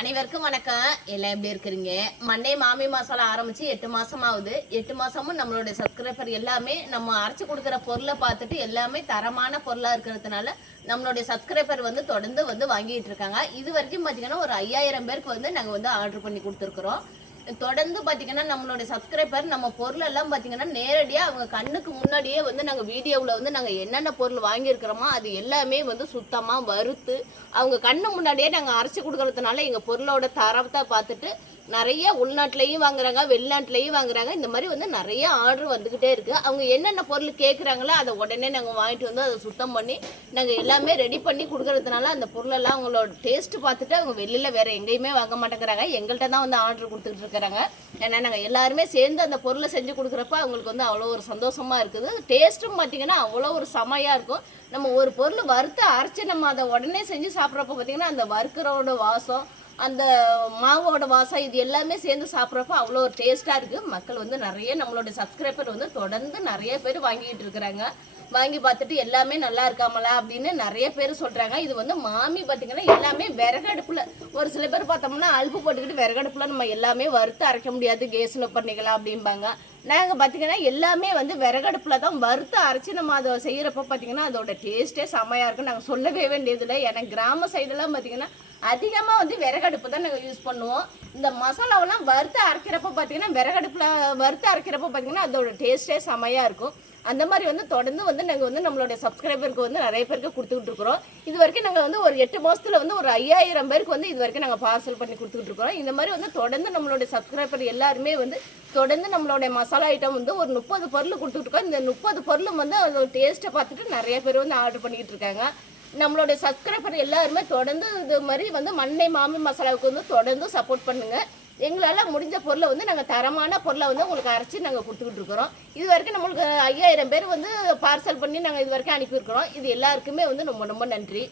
அனைவருக்கும் வணக்கம். எல்லாம் எப்படி இருக்கிறீங்க? மண்டே மாமி மசாலா ஆரம்பிச்சு எட்டு மாசம் ஆகுது. எட்டு மாசமும் நம்மளுடைய சப்ஸ்கிரைபர் எல்லாமே நம்ம அரைச்சு கொடுக்குற பொருளை பார்த்துட்டு எல்லாமே தரமான பொருளா இருக்கிறதுனால நம்மளுடைய சப்ஸ்கிரைபர் வந்து தொடர்ந்து வந்து வாங்கிட்டு இருக்காங்க. இது வரைக்கும் பார்த்தீங்கன்னா ஒரு ஐயாயிரம் பேருக்கு வந்து நாங்கள் வந்து ஆர்டர் பண்ணி கொடுத்துருக்குறோம். தொடர்ந்து பார்த்தீங்கன்னா நம்மளுடைய சப்ஸ்கிரைபர் நம்ம பொருள் எல்லாம் பார்த்தீங்கன்னா நேரடியாக அவங்க கண்ணுக்கு முன்னாடியே வந்து நாங்கள் வீடியோவில் வந்து நாங்கள் என்னென்ன பொருள் வாங்கியிருக்கிறோமோ அது எல்லாமே வந்து சுத்தமாக வறுத்து அவங்க கண்ணு முன்னாடியே நாங்கள் அரைச்சி கொடுக்கறதுனால எங்கள் பொருளோட தரத்தை பார்த்துட்டு நிறைய உள்நாட்டிலையும் வாங்குறாங்க வெளிநாட்டிலையும் வாங்குறாங்க. இந்த மாதிரி வந்து நிறைய ஆர்டர் வந்துக்கிட்டே இருக்கு. அவங்க என்னென்ன பொருள் கேட்குறாங்களோ அதை உடனே நாங்கள் வாங்கிட்டு வந்து அதை சுத்தம் பண்ணி நாங்கள் எல்லாமே ரெடி பண்ணி கொடுக்கறதுனால அந்த பொருளெல்லாம் அவங்களோட டேஸ்ட் பார்த்துட்டு அவங்க வெளியில் வேற எங்கேயுமே வாங்க மாட்டேங்கிறாங்க. எங்கள்கிட்ட தான் வந்து ஆர்டர் கொடுத்துட்டு இருக்கிறாங்க. ஏன்னா நாங்கள் எல்லாருமே சேர்ந்து அந்த பொருளை செஞ்சு கொடுக்குறப்ப அவங்களுக்கு வந்து அவ்வளோ ஒரு சந்தோஷமா இருக்குது. டேஸ்ட்டும் பார்த்தீங்கன்னா அவ்வளோ ஒரு செமையாக இருக்கும். நம்ம ஒரு பொருள் வறுத்து அரைச்சி நம்ம அதை உடனே செஞ்சு சாப்பிட்றப்ப பார்த்தீங்கன்னா அந்த வறுக்கிறோட வாசம் அந்த மாவோட வாசம் இது எல்லாமே சேர்ந்து சாப்பிட்றப்ப அவ்வளோ ஒரு டேஸ்ட்டாக இருக்குது மக்கள் வந்து நிறைய நம்மளோட சப்ஸ்கிரைபர் வந்து தொடர்ந்து நிறைய பேர் வாங்கிக்கிட்டு இருக்கிறாங்க. வாங்கி பார்த்துட்டு எல்லாமே நல்லா இருக்காமலா அப்படின்னு நிறைய பேர் சொல்கிறாங்க இது வந்து மாமி பார்த்தீங்கன்னா எல்லாமே விறகடுப்பில். ஒரு சில பேர் பார்த்தோம்னா அல்பு போட்டுக்கிட்டு விறகடுப்பில் நம்ம எல்லாமே வறுத்து அரைக்க முடியாது கேஸில் பண்ணிக்கலாம் அப்படிம்பாங்க. நாங்கள் பார்த்தீங்கன்னா எல்லாமே வந்து விறகடுப்பில் தான் வறுத்து அரைச்சி நம்ம அதை செய்கிறப்ப பார்த்தீங்கன்னா அதோட டேஸ்ட்டே செமையாக இருக்கும். நாங்கள் சொல்லவே வேண்டியதில்லை. ஏன்னா கிராம சைடெல்லாம் பார்த்தீங்கன்னா அதிகமாக வந்து விறகடுப்பு தான் நாங்கள் யூஸ் பண்ணுவோம். இந்த மசாலாவெல்லாம் வறுத்து அரைக்கிறப்ப பார்த்தீங்கன்னா விறகடுப்பில் வறுத்து அரைக்கிறப்ப பார்த்தீங்கன்னா அதோட டேஸ்ட்டே செமையாக இருக்கும். அந்த மாதிரி வந்து தொடர்ந்து வந்து நாங்கள் வந்து நம்மளுடைய சப்ஸ்கிரைபருக்கு வந்து நிறைய பேருக்கு கொடுத்துக்கிட்டு இருக்கிறோம். இது வரைக்கும் நாங்கள் வந்து ஒரு எட்டு மாதத்தில் வந்து ஒரு ஐயாயிரம் பேருக்கு வந்து இது வரைக்கும் நாங்கள் பார்சல் பண்ணி கொடுத்துக்கிட்டு இருக்கிறோம். இந்த மாதிரி வந்து தொடர்ந்து நம்மளுடைய சப்ஸ்கிரைபர் எல்லாருமே வந்து தொடர்ந்து நம்மளுடைய மசாலா ஐட்டம் வந்து ஒரு முப்பது பொருள் கொடுத்துட்டு இருக்கோம். இந்த முப்பது பொருளும் வந்து அதோட டேஸ்ட்டை பார்த்துட்டு நிறைய பேர் வந்து ஆர்டர் பண்ணிக்கிட்டு இருக்காங்க. நம்மளுடைய சப்ஸ்கிரைபர் எல்லாருமே தொடர்ந்து இது மாதிரி வந்து மண்ணை மாமி மசாலாவுக்கு வந்து தொடர்ந்து சப்போர்ட் பண்ணுங்க. எங்களால் முடிஞ்ச பொருளை வந்து நாங்கள் தரமான பொருளை வந்து உங்களுக்கு அரைச்சி நாங்கள் கொடுத்துக்கிட்டு இருக்கிறோம். இது வரைக்கும் நம்மளுக்கு ஐயாயிரம் பேர் வந்து பார்சல் பண்ணி நாங்கள் இது வரைக்கும் அனுப்பியிருக்கிறோம். இது எல்லாருக்குமே வந்து ரொம்ப ரொம்ப நன்றி.